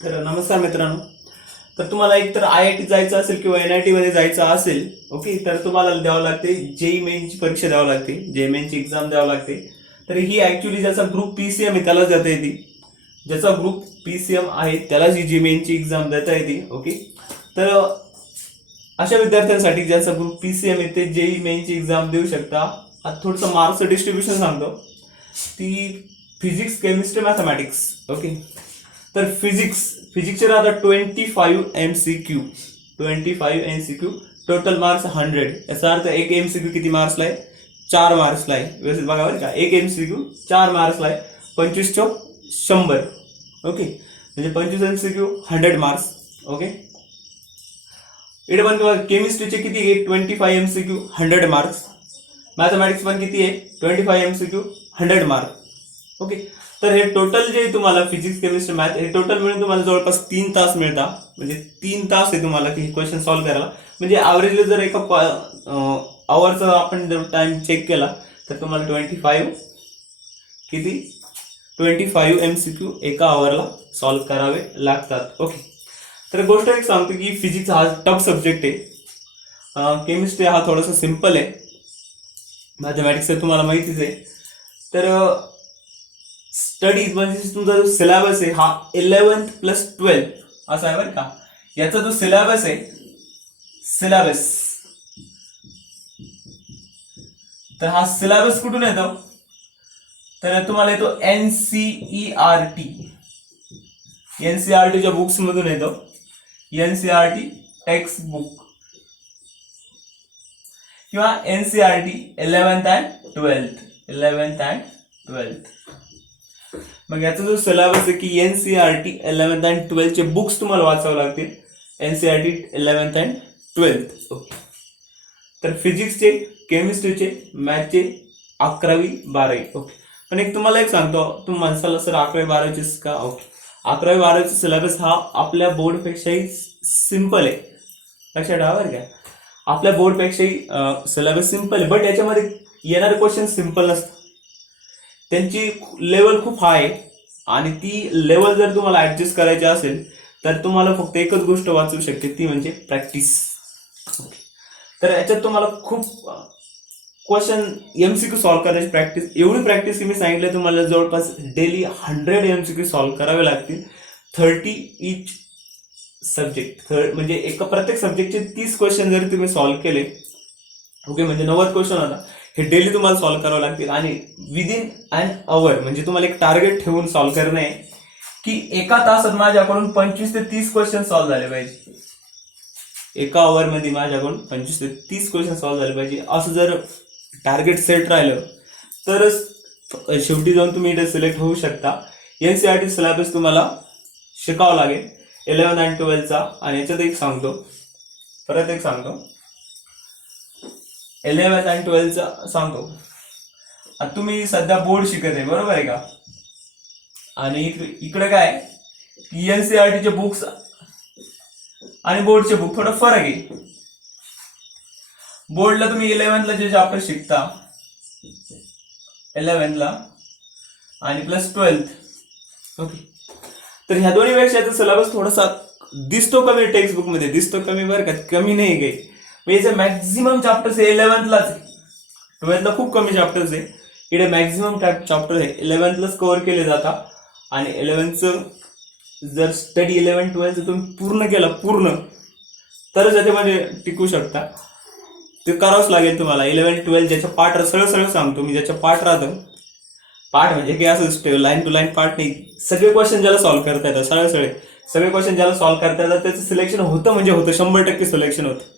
तर नमस्कार मित्रांनो. तर तुम्हाला एकतर IIT जायचं असेल किंवा NIT मध्ये जायचं असेल, ओके, तर तुम्हाला द्यावं लागते जेई मेनची परीक्षा द्यावं लागते, जेई मेनची एक्झाम द्यावं लागते. तर ही ऍक्च्युली ज्याचा ग्रुप PCM आहे त्यालाच देता येते. ज्याचा ग्रुप PCM आहे त्यालाच ही जेई मेनची एक्झाम देता येते. ओके, तर अशा विद्यार्थ्यांसाठी ज्यांचा ग्रुप PCM आहे ते जेई मेनची एक्झाम देऊ शकता. आता थोडंसं मार्क्स डिस्ट्रीब्युशन सांगतो. ती फिजिक्स, केमिस्ट्री, मॅथमॅटिक्स. ओके, तर फिजिक्सचे राहतात 25 MCQ. 25 MCQ, total marks 100. याचा अर्थ एक MCQ किती मार्क्सला आहे? 4 मार्क्सला आहे. व्यवस्थित बघा बरं का, एक MCQ 4 मार्क्सला आहे. 25 चौक 100. ओके, म्हणजे 25 MCQ 100 मार्क्स. ओके, इकडे पण केमिस्ट्रीचे किती आहे? 25 MCQ 100 मार्क्स. मॅथमॅटिक्स पण किती आहे? 25 MCQ 100 मार्क. ओके, तर हे टोटल जे तुम्हाला फिजिक्स, केमिस्ट्री, मॅथ हे टोटल मिळून तुम्हाला जवळपास 3 तास मिळतात. म्हणजे 3 तास आहे तुम्हाला की हे क्वेश्चन सॉल्व्ह करायला. म्हणजे ॲव्हरेजली जर एका आवरचा आपण जर टाइम चेक केला तर तुम्हाला 25 MCQ एका आवरला सॉल्व्ह करावे लागतात. ओके, तर गोष्ट एक सांगतो की फिजिक्स हा टफ सब्जेक्ट आहे. केमिस्ट्री हा थोडासा सिम्पल आहे. मॅथमॅटिक्स तुम्हाला माहितीच आहे. तर स्टडीज म्हणजे तुमचा जो सिलेबस आहे हा 11th + 12 असा आहे बरं का. याचा जो सिलेबस आहे, तर हा सिलेबस कुठून येतो? तर तुम्हाला येतो NCERTच्या बुक्स मधून येतो. NCERT टेक्स्ट बुक किंवा NCERT 11th and 12th. मग याचा जो सिलेबस आहे की NCERT 11th and 12th चे बुक्स तुम्हाला वाचावे लागतील. NCERT 11th and 12th. Okay, तर फिजिक्सचे, केमिस्ट्रीचे, मॅथचे 11वी 12वी. ओके, पण तुम्हाला एक सांगतो, तुम्ही माणसाला सर 11वी 12वीचेच का? ओके, 11वी 12वीचा सिलेबस हा आपल्या बोर्डपेक्षाही सिम्पल आहे. लक्षात ठेवा बरं का, आपल्या बोर्डपेक्षाही सिलेबस सिम्पल आहे. बट याच्यामध्ये येणारे क्वेश्चन सिम्पल नसतात. त्यांची लेवल खूप हाय आहे आणि ती लेवल जर तुम्हाला ऍडजस्ट करायची असेल तर तुम्हाला फक्त एकच गोष्ट वाचू शकते, ती म्हणजे प्रॅक्टिस. तर याच्यात तुम्हाला खूप क्वेश्चन MCQ सॉल्व्ह करायची प्रॅक्टिस, एवढी प्रॅक्टिस की मी सांगितलं तुम्हाला जवळपास डेली 100 MCQ सॉल्व्ह करावे लागतील. 30 इच सब्जेक्ट, म्हणजे एका प्रत्येक सब्जेक्टचे 30 क्वेश्चन जरी तुम्ही सॉल्व्ह केले, ओके, म्हणजे 90 क्वेश्चन होता. हे डेली तुम्हाला सॉल्व्ह करावं लागतील आणि विदिन अन अवर, म्हणजे तुम्हाला एक टार्गेट ठेवून सॉल्व्ह करणे आहे की एका तासात माझ्याकडून 25 ते 30 क्वेश्चन सॉल्व्ह झाले पाहिजे. एका अवरमध्ये माझ्याकडून 25 ते 30 क्वेश्चन सॉल्व्ह झाले पाहिजे. असं जर टार्गेट सेट राहिलं तरच शेवटी जाऊन तुम्ही इथे सिलेक्ट होऊ शकता. NCERT सिलेबस तुम्हाला शिकावं लागेल 11th and 12thचा. आणि याच्यात परत एक सांगतो 11th and 12thचा सांगतो. आता तुम्ही सध्या बोर्ड शिकत आहे, बरोबर आहे का? आणि इकडे काय NCERTचे बुक्स आणि बोर्डचे बुक थोडा फरक आहे. बोर्डला तुम्ही 11thला जे चॅप्टर शिकता 11thला आणि प्लस 12th. ओके, तर ह्या दोन्ही पेक्षा सिलेबस थोडासा दिसतो कमी, टेक्स्ट बुक मध्ये दिसतो कमी बरं का, कमी नाही काही. याचे मॅक्झिमम चॅप्टर्स 11thलाच आहे. 12thला खूप कमी चॅप्टर्स आहे. इकडे मॅक्झिमम चॅप्टर आहे 11thलाच कव्हर केले जातात. आणि 11thचं जर स्टडी 11th 12th तुम्ही पूर्ण केला तरच याच्यामध्ये टिकू शकता. ते करावंच लागेल तुम्हाला. 11th 12th ज्याच्या पाठ सरळ सांगतो मी, ज्याच्या पाठ राहतं, पाठ म्हणजे काय असं लाईन टू लाईन पाठ नाही, सगळे क्वेश्चन ज्याला सॉल्व्ह करता येतात, सगळे क्वेश्चन ज्याला सॉल्व्ह करता येतात त्याचं सिलेक्शन होतं, म्हणजे होतं 100% सिलेक्शन होतं.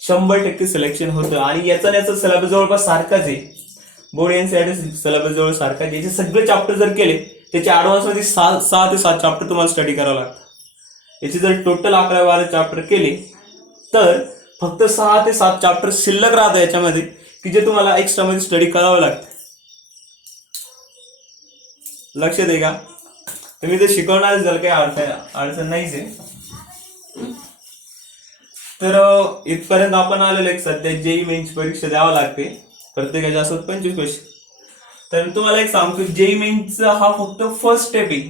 100% सिलेक्शन होतं. आणि याचा सिलेबस जवळपास सारखाच आहे. बोर्ड NCERT सिलेबस जवळ सारखाच. याचे सगळे चॅप्टर जर केले त्याचे ॲडव्हान्समध्ये 6 ते 7 चॅप्टर तुम्हाला स्टडी करावं लागतं. याचे जर टोटल 11-12 चॅप्टर केले तर फक्त 6 ते 7 चॅप्टर शिल्लक राहतं याच्यामध्ये की जे तुम्हाला एक्स्ट्रा मध्ये स्टडी करावं लागतं. लक्षात आहे का? तुम्ही ते शिकवणार जर काही अडचण नाहीच आहे. तर इथपर्यंत आपण आलेलो एक सध्या जेई मेन्स परीक्षा द्यावं लागते. प्रत्येकाच्या असं 25 क्वेश्चन. तर तुम्हाला एक सांगतो, जेई मेन्स हा फक्त फर्स्ट स्टेप आहे.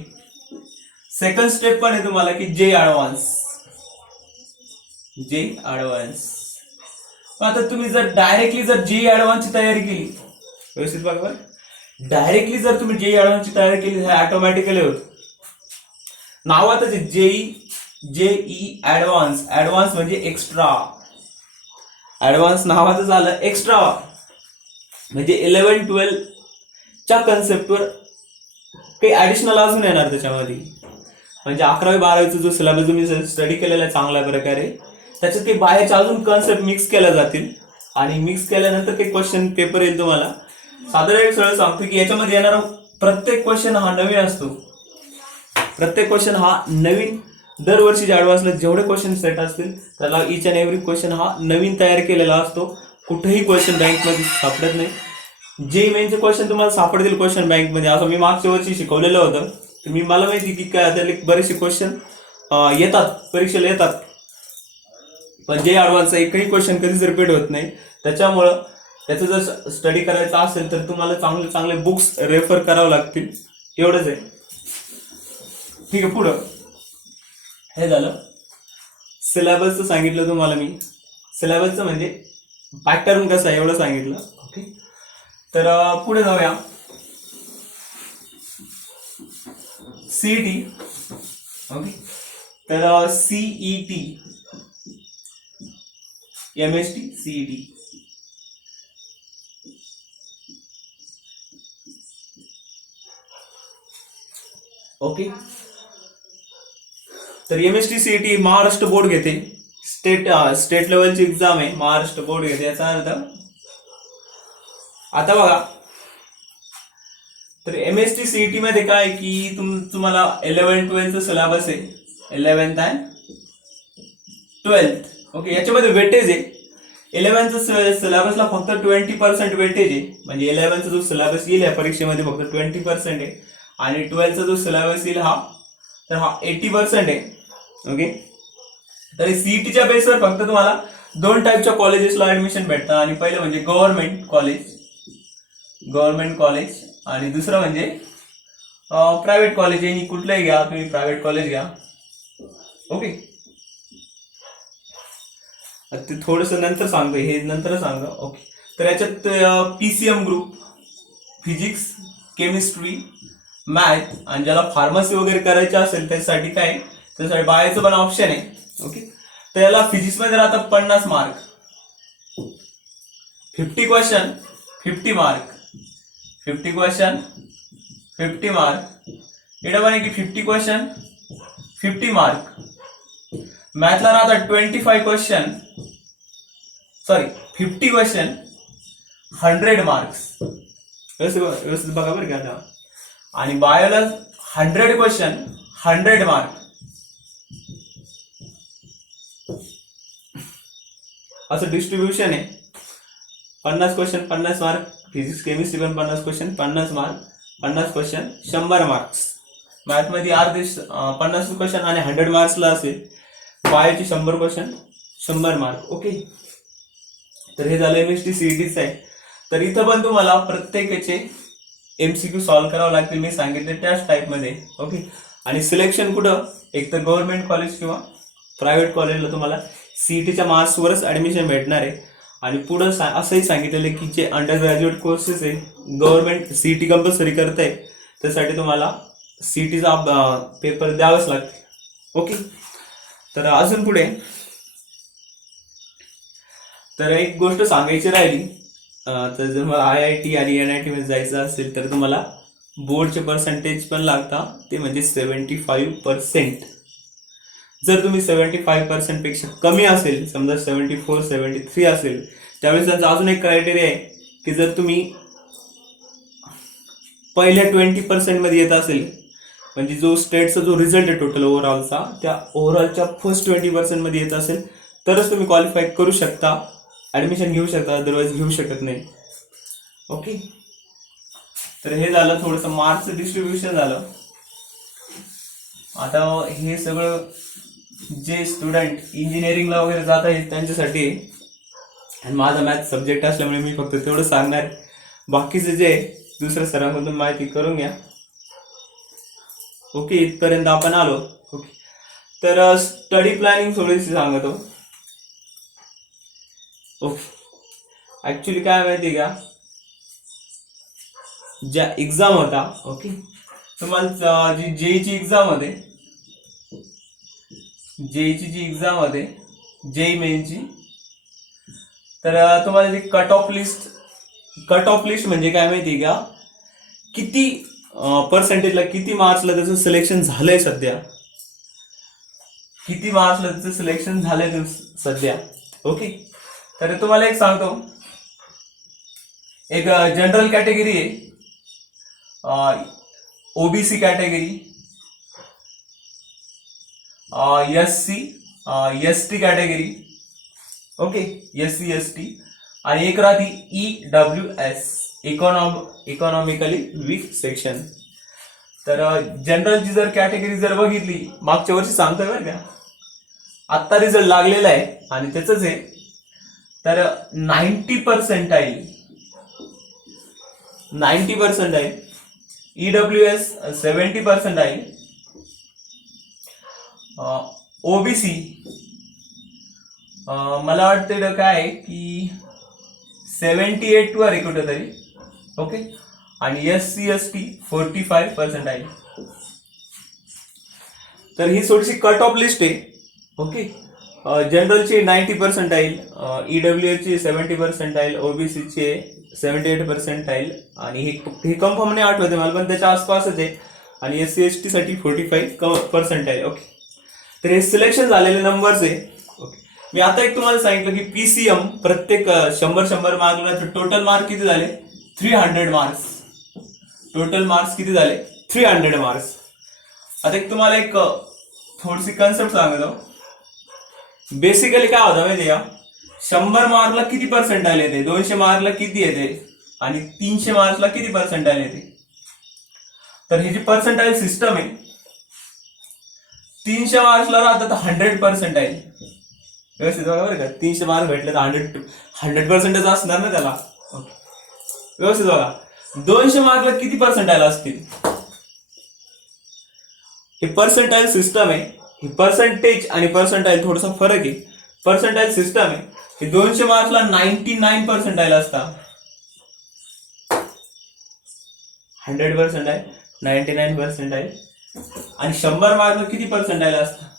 सेकंड स्टेप पण आहे तुम्हाला की जे ऍडव्हान्स. आता तुम्ही जर डायरेक्टली जर जे ऍडव्हान्सची तयारी केली, व्यवस्थित बघा बरं, डायरेक्टली जर तुम्ही जे ऍडव्हान्सची तयारी केली हे ऑटोमॅटिकली होत. नावातच जेई ऍडव्हान्स. ऍडव्हान्स म्हणजे एक्स्ट्रा. ऍडव्हान्स नावातच आलं एक्स्ट्रा, म्हणजे 11-12 च्या कन्सेप्टवर काही ऍडिशनल अजून येणार त्याच्यामध्ये. म्हणजे 11वी-12वीचा जो सिलेबस तुम्ही स्टडी केलेला आहे चांगल्या प्रकारे, त्याच्यात काही बाहेरचे अजून कन्सेप्ट मिक्स केल्या जातील आणि मिक्स केल्यानंतर काही क्वेश्चन पेपर येईल तुम्हाला. साधारण एक सरळ सांगतो की याच्यामध्ये येणारा प्रत्येक क्वेश्चन हा नवीन असतो. प्रत्येक क्वेश्चन हा नवीन. दरवर्षीच्या ऍडव्हान्सला जेवढे क्वेश्चन सेट असतील त्याला इच अँड एव्हरी क्वेश्चन हा नवीन तयार केलेला असतो. कुठेही क्वेश्चन बँकमध्ये सापडत नाही. जे मेनचे क्वेश्चन तुम्हाला सापडतील क्वेश्चन बँकमध्ये, असं मी मागच्या वर्षी शिकवलेलं होतं. तर मला माहिती की काय त्यातले बरेचसे क्वेश्चन येतात, परीक्षेला येतात, पण जे ऍडव्हान्सचा एकही क्वेश्चन कधीच रिपीट होत नाही. त्याच्यामुळं त्याचं जर स्टडी करायचं असेल तर तुम्हाला चांगले चांगले बुक्स रेफर करावं लागतील. एवढंच आहे. ठीक आहे, पुढं हे झालं. सिलेबसचं सांगितलं तुम्हाला मी. सिलेबसचं म्हणजे पॅटर्न कसं आहे एवढं सांगितलं. ओके, तर पुढे जाऊया. सीईटी. ओके, तर सीईटी, एमएसटी, सीईटी. ओके, तर एमएसटी सीईटी महाराष्ट्र बोर्ड घेते. स्टेट लेवलची एक्झाम आहे, महाराष्ट्र बोर्ड घेते. याचा अर्थ आता बघा, तर एमएसटी सीईटी मध्ये काय की तुम्हाला 11-12चं सिलेबस आहे, 11th and 12th. ओके, याच्यामध्ये वेटेज आहे. 11th सिलेबसला फक्त 20% वेटेज आहे, म्हणजे 11th जो सिलेबस येईल या परीक्षेमध्ये फक्त 20% आहे आणि 12th जो सिलेबस येईल तर हा 80% आहे. ओके, तर सीईटीच्या बेसवर फक्त तुम्हाला 2 टाईपच्या कॉलेजेसला ऍडमिशन भेटतं. आणि पहिलं म्हणजे गव्हर्नमेंट कॉलेज आणि दुसरं म्हणजे प्रायव्हेट कॉलेज. आणि कुठलंही घ्या तुम्ही, प्रायव्हेट कॉलेज घ्या. ओके, ते थोडस नंतर सांगतो, हे नंतर सांगतो. ओके, तर याच्यात PCM group, physics, chemistry, math, आणि ज्याला फार्मसी वगैरे करायची असेल त्यासाठी काय, त्यासाठी बायोचं पण ऑप्शन आहे. ओके, तर याला फिजिक्स मध्ये राहतात 50 mark, 50 question 50 mark, 50 question 50 mark. इकडे पण की 50 क्वेश्चन 50 मार्क. मॅथला राहतात 25 क्वेश्चन, सॉरी 50 क्वेश्चन 100 मार्क्स. व्यवस्थित बघा बरं का. आणि बायोला 100 क्वेश्चन 100 मार्क. असं डिस्ट्रीब्युशन आहे. 50 क्वेश्चन 50 मार्क. फिजिक्स केमिस्ट्री पण 50 क्वेश्चन 50 मार्क, 50 क्वेश्चन 100 मार्क्स. मॅथमध्ये अर्धे 50 क्वेश्चन आणि 100 मार्क्सला असेल. बायोची 100 क्वेश्चन 100 मार्क. ओके, तर हे झालं एमएसटी सीईटीचं आहे. तर इथं पण तुम्हाला प्रत्येकाचे एमसीक्यू सॉल्व्ह करावं लागतील, मी सांगितले त्याच टाईपमध्ये. ओके, आणि सिलेक्शन कुठं, एक तर गव्हर्नमेंट कॉलेज किंवा प्रायव्हेट कॉलेजला तुम्हाला सीईटीच्या मार्क्सवरच ऍडमिशन भेटणार आहे. आणि पुढं असंही सांगितलेलं आहे की जे अंडर ग्रॅज्युएट कोर्सेस आहे गव्हर्नमेंट सीईटी कंपल्सरी करत आहे, त्यासाठी तुम्हाला सीईटीचा पेपर द्यावाच लागते. ओके, तर अजून पुढे तर एक गोष्ट सांगायची राहिली, तर जर मला IIT आणि NIT मध्ये जायचं असेल तर तुम्हाला बोर्डचे पर्सेंटेज पण लागतात, ते म्हणजे 75%. जर तुम्ही 75% पेक्षा कमी असेल, समजा 74-73 असेल, त्यावेळेस त्यांचा अजून एक क्रायटेरिया आहे की जर तुम्ही पहिल्या 20% मध्ये येत असेल, म्हणजे जो स्टेटचा जो रिझल्ट आहे टोटल ओव्हरऑलचा, त्या ओव्हरऑलच्या फर्स्ट 20% मध्ये येत असेल तरच तुम्ही क्वालिफाय करू शकता, ऍडमिशन घेऊ शकता, अदरवाईज घेऊ शकत नाही. ओके, तर हे झालं थोडंसं मार्क्सचं डिस्ट्रीब्युशन झालं. आता हे सगळं जे स्टुडंट इंजिनिअरिंगला वगैरे जात आहेत त्यांच्यासाठी, आणि माझा मॅथ सब्जेक्ट असल्यामुळे मी फक्त तेवढं सांगणार. बाकीचे जे दुसऱ्या सरांकडून माहिती करून घ्या. ओके, इथपर्यंत आपण आलो. ओके, तर स्टडी प्लॅनिंग थोडीशी सांगतो. ओके, ऍक्च्युली काय माहिती का, ज्या एक्झाम होता, ओके, तुम्हाला जी जेईची एक्झाम होते, जेईची जी एक्झाम होते, जेई मेनची, तर तुम्हाला जी कट ऑफ लिस्ट म्हणजे काय माहिती का, किती पर्सेंटेजला, किती मार्क्सला त्याचं सिलेक्शन झालंय सध्या, किती मार्क्सला त्याचं सिलेक्शन झालंय सध्या. ओके, तर तुम्हाला एक सांगतो, एक जनरल कॅटेगरी आहे, OBC category, SC ST category, okay, SC ST, आणि एक राहती EWS, इकॉनॉमिकली वीक सेक्शन. तर जनरलची जर कॅटेगरी जर बघितली, मागच्या वर्षी सांगतोय बरं का, आत्ता रिझल्ट लागलेला आहे आणि त्याच आहे, तर 90%, EWS 70%, ओबीसी मला वाटतं काय की 78 वर आहे कुठेतरी, ओके, आणि SC ST 45%. तर ही थोडीशी कट ऑफ लिस्ट आहे. ओके, जनरलची 90%, EWS ची 70%, ओबीसीची 78%, आणि हे कन्फर्म नाही आठवते मला, पण त्याच्या आसपासच आहे, आणि SC ST साठी 45%. ओके, तर हे सिलेक्शन झालेले नंबर्स आहे. ओके, मी आता एक तुम्हाला सांगितलं की PCM प्रत्येक 100 मार्कला टोटल मार्क किती झाले, 300 मार्क्स. टोटल मार्क्स किती झाले, 300 मार्क्स. आता एक तुम्हाला एक थोडीशी कन्सेप्ट सांगतो. बेसिकली काय होतं माहिती का, 100 मार्कला किती पर्सेंटाईल येते, 200 मार्कला किती येते, आणि 300 मार्क्सला किती पर्सेंटाईल येते. तर ही जी पर्सेंटाईल सिस्टम आहे, 300 मार्क्सला राहतात 100%. व्यवस्थित बघा बरं का, 300 मार्क भेटले तर 100% असणार ना त्याला. व्यवस्थित बघा, 200 मार्कला किती पर्सेंटाईल असतील. हे पर्सेंटाईल सिस्टम आहे. ही पर्सेंटेज आणि पर्सेंटाईल थोडासा फरक आहे. पर्सेंटाईल सिस्टम आहे, हे 200 मार्क्सला 99% असतात. 100% 99%, आणि 100 मार्कला किती पर्सेंटाईल असतात,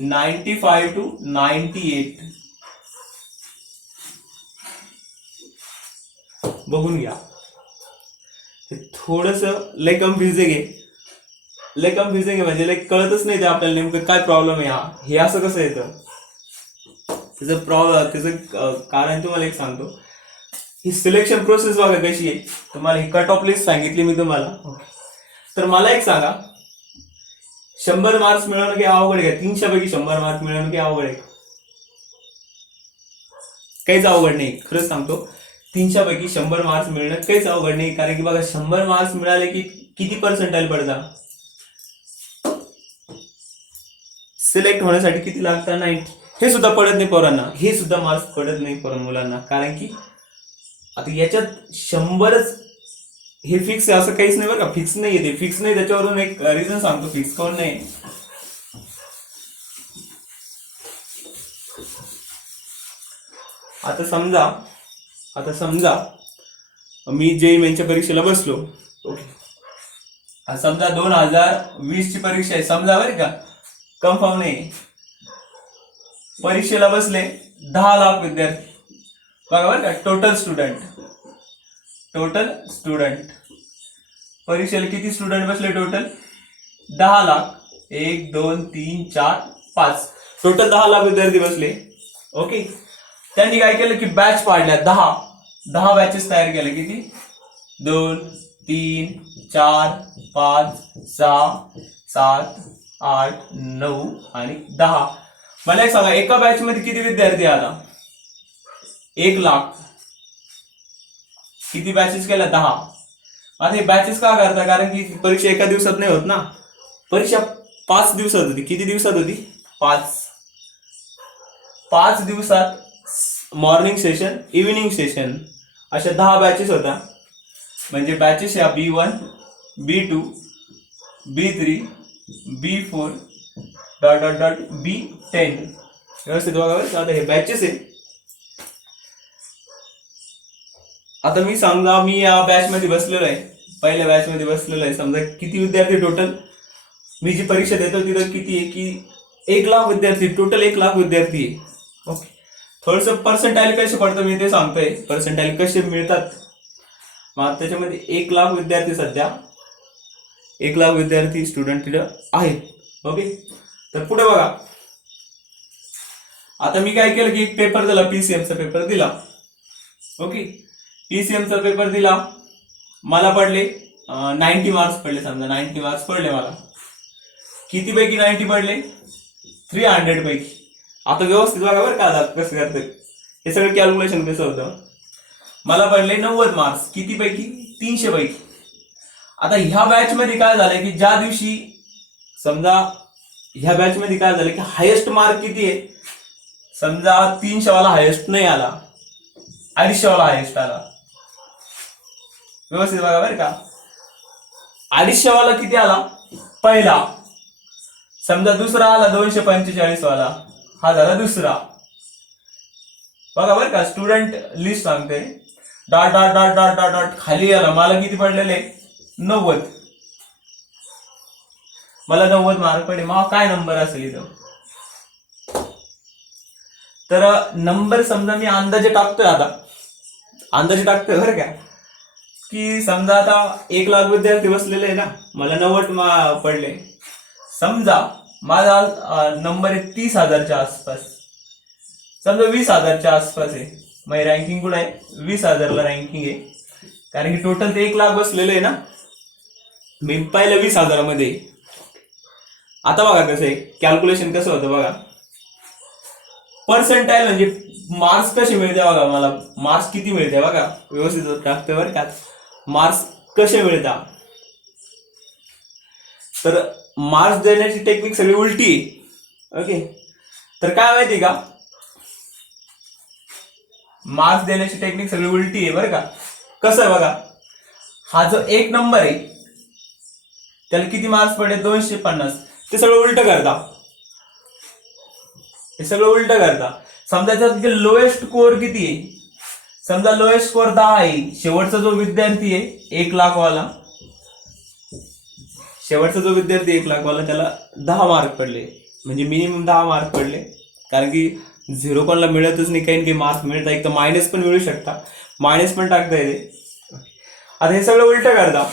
95 to 98. बघून घ्या, हे थोडस लय कन्फ्युजिंग आहे, म्हणजे लाईक कळतच नाही ते आपल्याला नेमकं काय प्रॉब्लेम आहे, हे असं कसं येतं. त्याचं कारण तुम्हाला एक सांगतो. ही सिलेक्शन प्रोसेस बघा कशी आहे. तुम्हाला ही कट ऑफ लिस्ट सांगितली मी तुम्हाला. तर मला एक सांगा, 100 मार्क्स मिळवणं काही अवघड आहे का, 300 पैकी 100 मार्क्स मिळवणं काही अवघड आहे, काहीच अवघड नाही. खरंच सांगतो, 300 पैकी 100 मार्क्स मिळणं काहीच अवघड नाही. कारण की बघा, 100 मार्क्स मिळाले की किती पर्सेंटाईल पडतात, सिलेक्ट होण्यासाठी किती लागतात, 90. हे सुद्धा पडत नाही पोरांना, हे सुद्धा मार्क्स पडत नाही मुलांना. कारण की आता याच्यात 100च हे फिक्स आहे असं काहीच नाही बरं का, फिक्स नाही आहे ते, फिक्स नाही. त्याच्यावरून एक रिझन सांगतो फिक्स कोण नाही. आता समजा मी जेईई मेनच्या परीक्षेला बसलो. ओके, समजा 2020 ची परीक्षा आहे समजा बरं का, कन्फर्म नाही. परीक्षेला बसले 10 लाख विद्यार्थी बघा बरं का, टोटल स्टुडंट. परीक्षेला किती स्टुडंट बसले, टोटल 10 लाख. 1 2 3 4 5, टोटल 10 लाख विद्यार्थी बसले. ओके, त्यांनी काय केलं की बॅच पाडल्या, 10 बॅचेस तयार केल्या. किती, 2 3 4 5 6 7 8 9 आणि 10. मला एक सांगा, एका बॅच मध्ये किती विद्यार्थी आता, 1 लाख. किती बॅचेस केल्या, 10. आता हे बॅचेस का करता, कारण की परीक्षा एका दिवसात नाही होत ना. परीक्षा 5 दिवसात होती. किती दिवसात होती, 5 दिवसात. मॉर्निंग सेशन, इव्हिनिंग सेशन, अशा 10 बॅचेस होता. म्हणजे बॅचेस या B1 B2 B3 B4 dot dot dot B10 व्यवस्थित बघा बरं. आता हे बॅचेस आहे. आता मी समजा मी या बॅच मध्ये बसलेलो आहे, पहिल्या बॅच मध्ये बसलेलो आहे. समजा किती विद्यार्थी टोटल मी जी परीक्षा देतो तिथं किती आहे की 1,00,000 विद्यार्थी, टोटल 1,00,000 विद्यार्थी आहे. ओके, थोडस पर्सेंटाईल कसे पडतं मी ते सांगतोय, पर्सेंटाईल कसे मिळतात. मग त्याच्यामध्ये 1,00,000 विद्यार्थी सध्या 1,00,000 विद्यार्थी स्टुडंट तिथं आहेत. ओके, तर पुढे बघा. आता मी काय केलं की एक पेपर दिला, पीसीएमचा पेपर दिला. ओके, पीसीएमचा पेपर दिला, मला पडले 90 मार्क्स पडले. समजा 90 मार्क्स पडले मला. किती पैकी 90 पडले? 300 पैकी. आता व्यवस्थित बघा बरं का कसं करते हे सगळं कॅल्क्युलेशन कसं होतं. मला पडले 90 मार्क्स. किती पैकी? 300 पैकी. आता ह्या बॅच मध्ये काय झालंय की ज्या दिवशी समजा ह्या बॅच मध्ये काय झालं की हायेस्ट मार्क किती आहे, समजा 300 वाला हायेस्ट नाही आला, 250 वाला हायेस्ट आला. व्यवस्थित बघा बरं का. 250 वाला किती आला पहिला, समजा दुसरा आला 245 वाला, हा झाला दुसरा. बघा बरं का, स्टुडंट लिस्ट सांगते. Dot dot dot dot dot dot खाली आला, मला किती पडलेले 90. मला 90 मार्क पडले. मग काय नंबर असेल इथं? तर नंबर समजा मी अंदाजे टाकतोय, आता अंदाजे टाकतोय बरं का, की समजा आता 1,00,000 विद्यार्थी बसलेले आहे ना, मला 90 पडले. समजा माझा नंबर आहे 30,000च्या आसपास, समजा 20,000च्या आसपास आहे. माझी रँकिंग कुठं आहे? 20,000ला रँकिंग आहे, कारण की टोटल ते 1,00,000 बसलेलं आहे ना, मी पहिल्या 20,000मध्ये. आता बघा कसं आहे कॅल्क्युलेशन कसं होतं बघा. पर्सेंटाईल म्हणजे मार्क्स कसे मिळते बघा, मला मार्क्स किती मिळते बघा, व्यवस्थित टाकतोय बरं का. मार्क्स कसे मिळतात, तर मार्क्स देण्याची टेक्निक सगळी उलटी आहे. ओके, तर काय माहिती का, मार्क्स देण्याची टेक्निक सगळी उलटी आहे बरं का. कसं आहे बघा, हा जो 1 नंबर आहे त्याला किती मार्क्स पडले? 250. ते सगळं उलट करता, हे सगळं उलट करता. समजा त्यात लोएस्ट स्कोअर किती आहे, समजा लोएस्ट स्कोअर 10 आहे. शेवटचा जो विद्यार्थी आहे 1,00,000 वाला, शेवटचा जो विद्यार्थी 1,00,000 वाला, त्याला 10 मार्क पडले, म्हणजे मिनिमम 10 मार्क पडले. कारण की 0 कोणाला मिळतच नाही, काही मार्क्स मिळतात. एक तर मायनस पण मिळू शकता, मायनस पण टाकता येते. आता हे सगळं उलट करता.